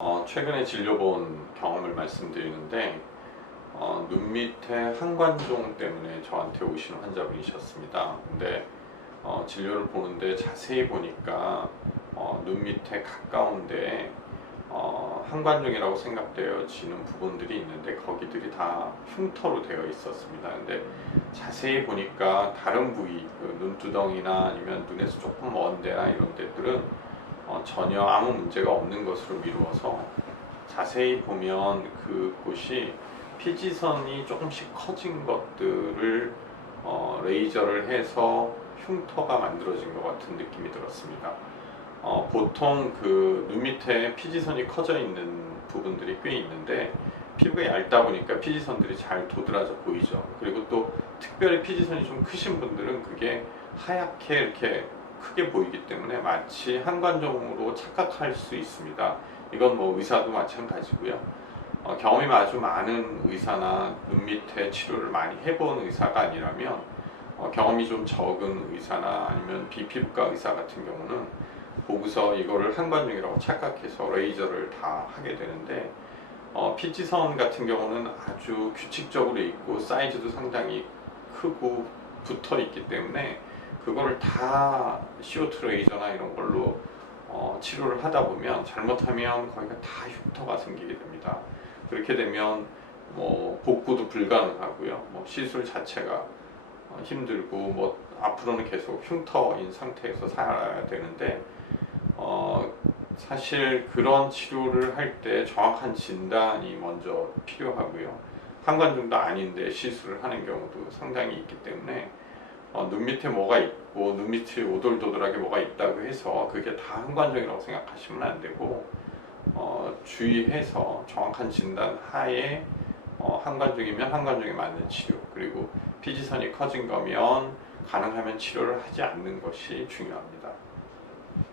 어, 최근에 진료본 경험을 말씀드리는데 어, 눈 밑에 한관종 때문에 저한테 오시는 환자분이셨습니다. 근데 어, 진료를 보는데 자세히 보니까 어, 눈 밑에 가까운데 어, 한관종이라고 생각되어지는 부분들이 있는데 거기들이 다 흉터로 되어 있었습니다. 근데 자세히 보니까 다른 부위, 그 눈두덩이나 아니면 눈에서 조금 먼 데나 이런 데들은 어, 전혀 아무 문제가 없는 것으로 미루어서 자세히 보면 그곳이 피지선이 조금씩 커진 것들을 어, 레이저를 해서 흉터가 만들어진 것 같은 느낌이 들었습니다. 어, 보통 그 눈 밑에 피지선이 커져 있는 부분들이 꽤 있는데 피부가 얇다 보니까 피지선들이 잘 도드라져 보이죠. 그리고 또 특별히 피지선이 좀 크신 분들은 그게 하얗게 이렇게 크게 보이기 때문에 마치 한관종으로 착각할 수 있습니다. 이건 뭐 의사도 마찬가지고요. 어, 경험이 아주 많은 의사나 눈 밑에 치료를 많이 해본 의사가 아니라면 어, 경험이 좀 적은 의사나 아니면 비피부과 의사 같은 경우는 보고서 이거를 한관종이라고 착각해서 레이저를 다 하게 되는데 어, 피지선 같은 경우는 아주 규칙적으로 있고 사이즈도 상당히 크고 붙어 있기 때문에 그거를 다 CO2 레이저나 이런 걸로 어, 치료를 하다 보면 잘못하면 거기가 다 흉터가 생기게 됩니다. 그렇게 되면 뭐 복구도 불가능하고요. 뭐 시술 자체가 어, 힘들고 뭐 앞으로는 계속 흉터인 상태에서 살아야 되는데 어, 사실 그런 치료를 할 때 정확한 진단이 먼저 필요하고요. 한관종도 아닌데 시술을 하는 경우도 상당히 있기 때문에 어, 눈 밑에 뭐가 있고 눈 밑에 오돌도돌하게 뭐가 있다고 해서 그게 다 한관종이라고 생각하시면 안 되고 어, 주의해서 정확한 진단 하에 어, 한관종이면 한관종에 맞는 치료 그리고 피지선이 커진 거면 가능하면 치료를 하지 않는 것이 중요합니다.